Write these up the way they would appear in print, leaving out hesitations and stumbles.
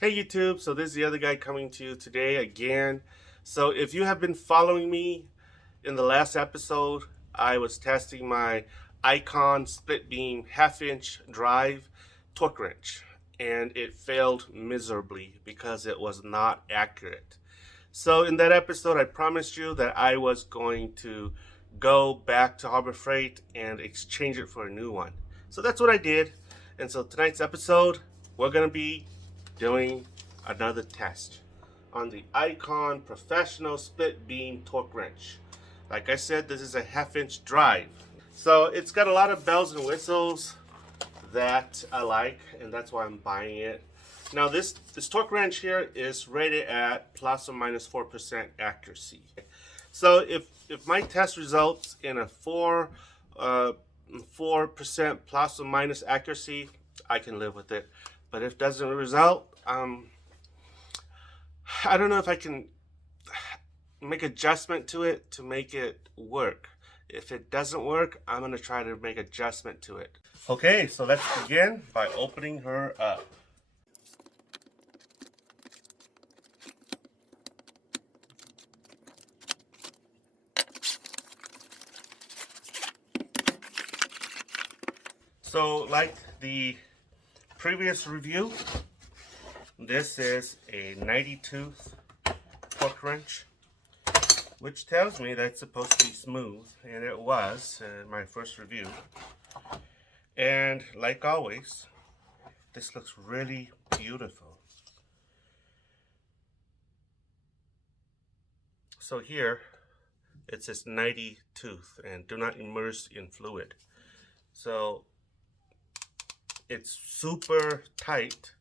Hey YouTube, so this is the other guy coming to you today again. So if you have been following me in the last episode, I was testing my Icon split beam half-inch drive torque wrench, and it failed miserably because it was not accurate. So in that episode, I promised you that I was going to go back to Harbor Freight and exchange it for a new one. So that's what I did. And so tonight's episode, we're going to be doing another test on the Icon Professional Split Beam Torque Wrench. Like I said, this is a half-inch drive. So it's got a lot of bells and whistles that I like, and that's why I'm buying it. Now this torque wrench here is rated at plus or minus 4% accuracy. So if my test results in a 4% plus or minus accuracy, I can live with it. But if it doesn't result, I don't know if I can make adjustment to it to make it work. If it doesn't work, I'm going to try to make adjustment to it. Okay, so let's begin by opening her up. So like the previous review, this is a 90-tooth torque wrench, which tells me that it's supposed to be smooth, and it was in my first review. And like always, this looks really beautiful. So here it says 90 tooth and do not immerse in fluid. So it's super tight,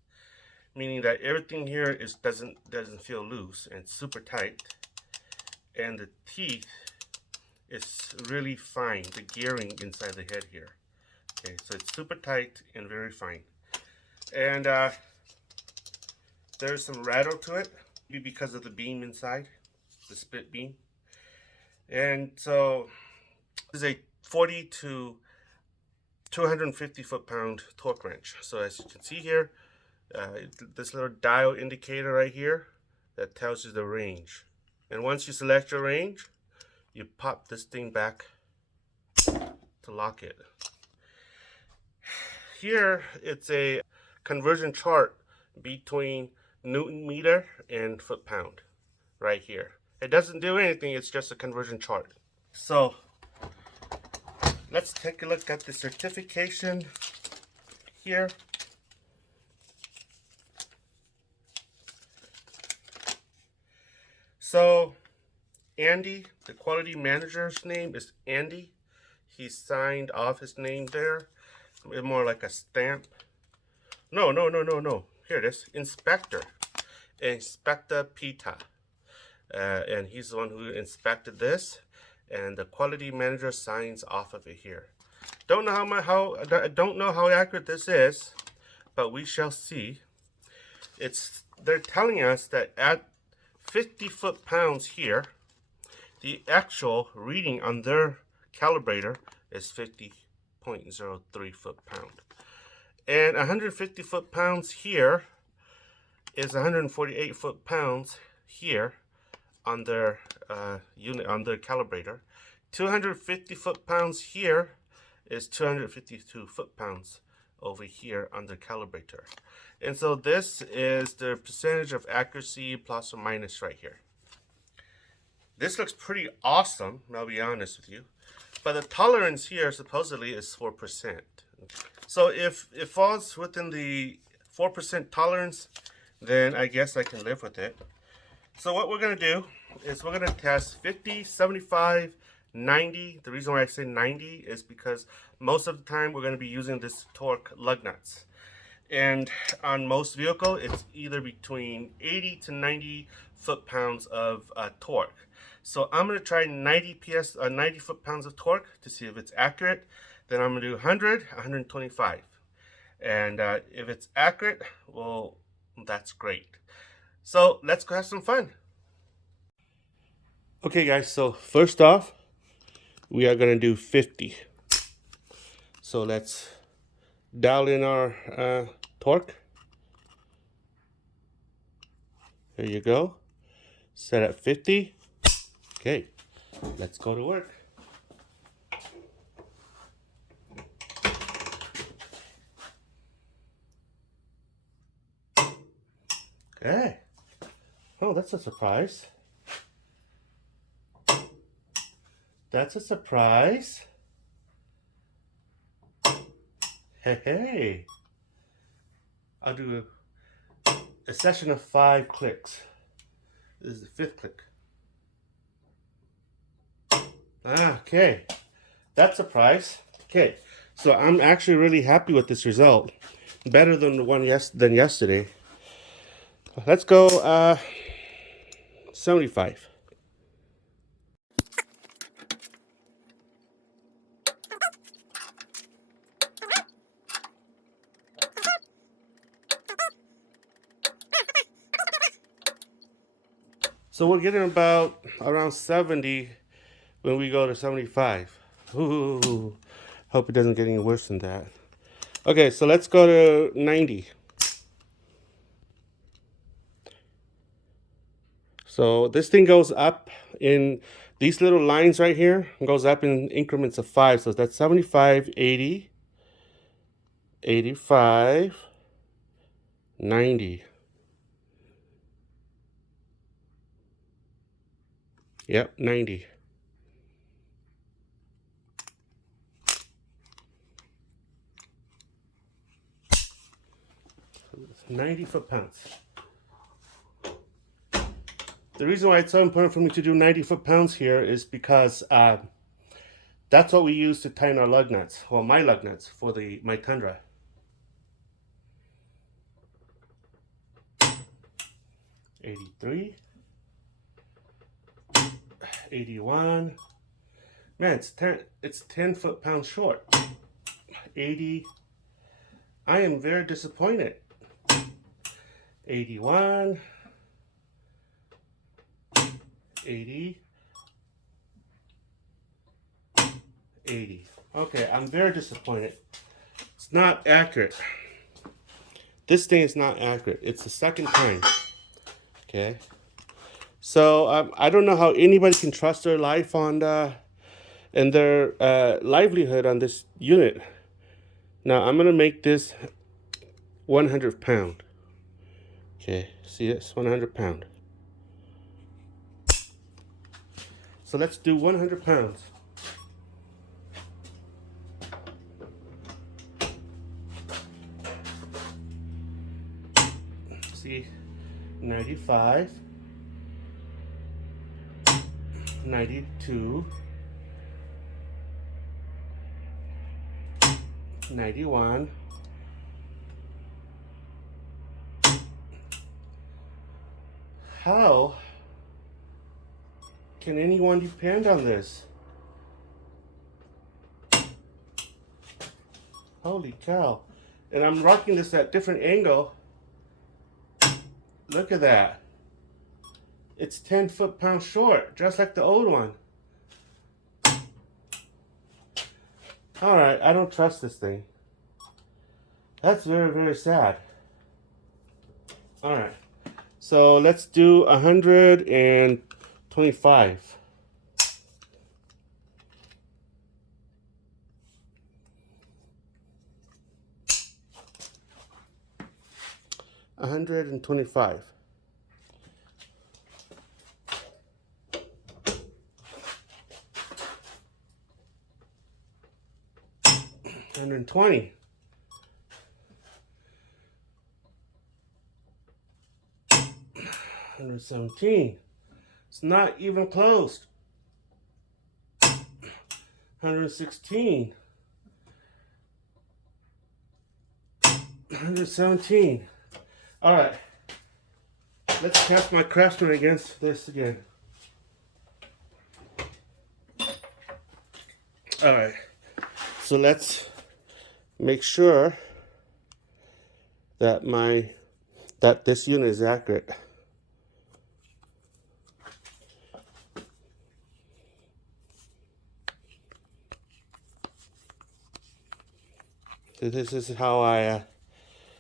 meaning that everything here doesn't feel loose, and it's super tight. And the teeth is really fine, the gearing inside the head here. Okay, so it's super tight and very fine. And there's some rattle to it, maybe because of the beam inside, the split beam. And so this is a 40 to 250 foot-pound torque wrench. So as you can see here, this little dial indicator right here that tells you the range. And once you select your range, you pop this thing back to lock it. Here it's a conversion chart between Newton meter and foot-pound right here. It doesn't do anything, it's just a conversion chart. So let's take a look at the certification here. So Andy, the quality manager's name is Andy. He signed off his name there. It's more like a stamp. No. Here it is. Inspector Pita. And he's the one who inspected this. And the quality manager signs off of it here. Don't know how accurate this is, but we shall see. They're telling us that at 50 foot-pounds here, the actual reading on their calibrator is 50.03 foot-pound. And 150 foot-pounds here is 148 foot-pounds here on their unit, on their calibrator. 250 foot-pounds here is 252 foot-pounds over here on the calibrator. And so this is the percentage of accuracy plus or minus right here. This looks pretty awesome, I'll be honest with you. But the tolerance here supposedly is 4%. So if it falls within the 4% tolerance, then I guess I can live with it. So what we're going to do is we're going to test 50, 75, 90. The reason why I say 90 is because most of the time we're going to be using this torque lug nuts. And on most vehicle, it's either between 80 to 90 foot-pounds of torque. So I'm going to try 90 foot-pounds of torque to see if it's accurate. Then I'm going to do 100, 125. And if it's accurate, well, that's great. So let's go have some fun. Okay guys, so first off, we are going to do 50. So let's dial in our torque. There you go. Set at 50. Okay, let's go to work. Okay. Oh, that's a surprise. That's a surprise. Hey, hey. I'll do a session of 5 clicks. This is the 5th click. Okay. That's a surprise. Okay. So I'm actually really happy with this result. Better than the one than yesterday. Let's go 75. So we're getting about around 70 when we go to 75. Ooh, hope it doesn't get any worse than that. Okay, so let's go to 90. So this thing goes up in these little lines right here, goes up in increments of 5. So that's 75, 80, 85, 90. Yep, 90. It's 90 foot-pounds. The reason why it's so important for me to do 90 foot-pounds here is because that's what we use to tighten our lug nuts. Well, my lug nuts for my Tundra. 83. 81. Man, it's 10 foot-pounds short. 80. I am very disappointed. 81. 80. 80. Okay, I'm very disappointed. It's not accurate. This thing is not accurate. It's the second time. Okay. So I don't know how anybody can trust their life on and their livelihood on this unit. Now I'm gonna make this 100 pound. Okay, see it's 100 pound. So let's do 100 pounds. See, 95, 92, 91, how can anyone depend on this? Holy cow. And I'm rocking this at different angle. Look at that. It's 10 foot-pounds short, just like the old one. Alright, I don't trust this thing. That's very, very sad. Alright, so let's do 125. $125. $120. $117. It's not even close. $116. $117. All right. Let's test my Craftsman against this again. All right. So let's make sure that this unit is accurate. This is how I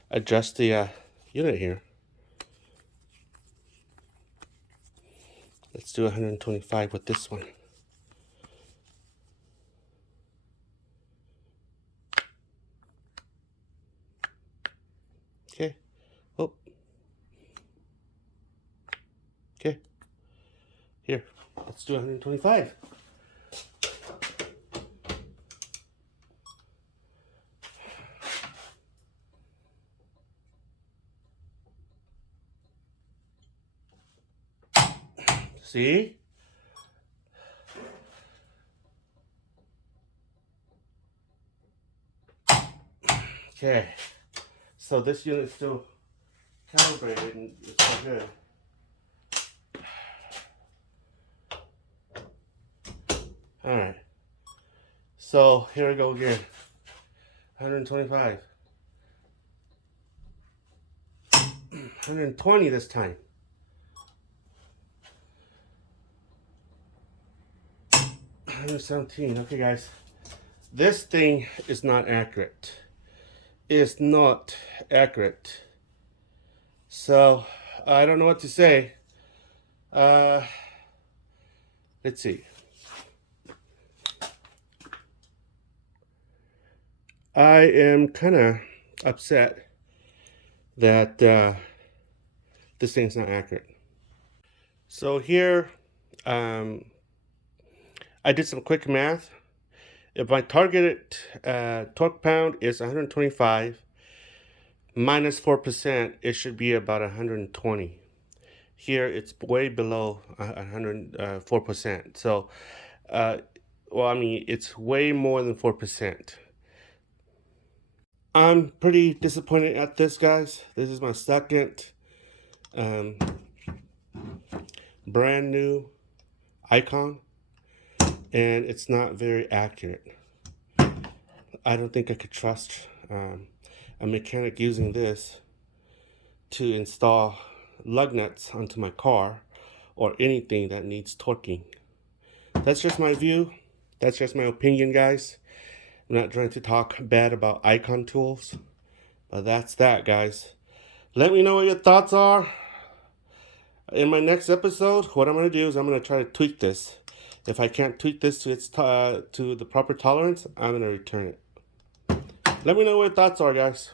adjust the unit here. do 125 with this one. Okay. Oh. Okay. Here. Let's do 125. See? Okay. So this unit's still calibrated and it's all good. Alright. So here we go again. 125. 120 this time. 117. Okay, guys. This thing is not accurate. It's not accurate. So I don't know what to say. Let's see. I am kind of upset that this thing's not accurate. So here, I did some quick math. If my targeted torque pound is 125 minus 4%, it should be about 120. Here, it's way below 104%. So, well, I mean, it's way more than 4%. I'm pretty disappointed at this, guys. This is my second brand new Icon, and it's not very accurate. I don't think I could trust a mechanic using this to install lug nuts onto my car or anything that needs torquing. That's just my view. That's just my opinion, guys. I'm not trying to talk bad about Icon tools, but that's that, guys. Let me know what your thoughts are. In my next episode, what I'm going to do is I'm going to try to tweak this. If I can't tweak this to its to the proper tolerance, I'm going to return it. Let me know what your thoughts are, guys.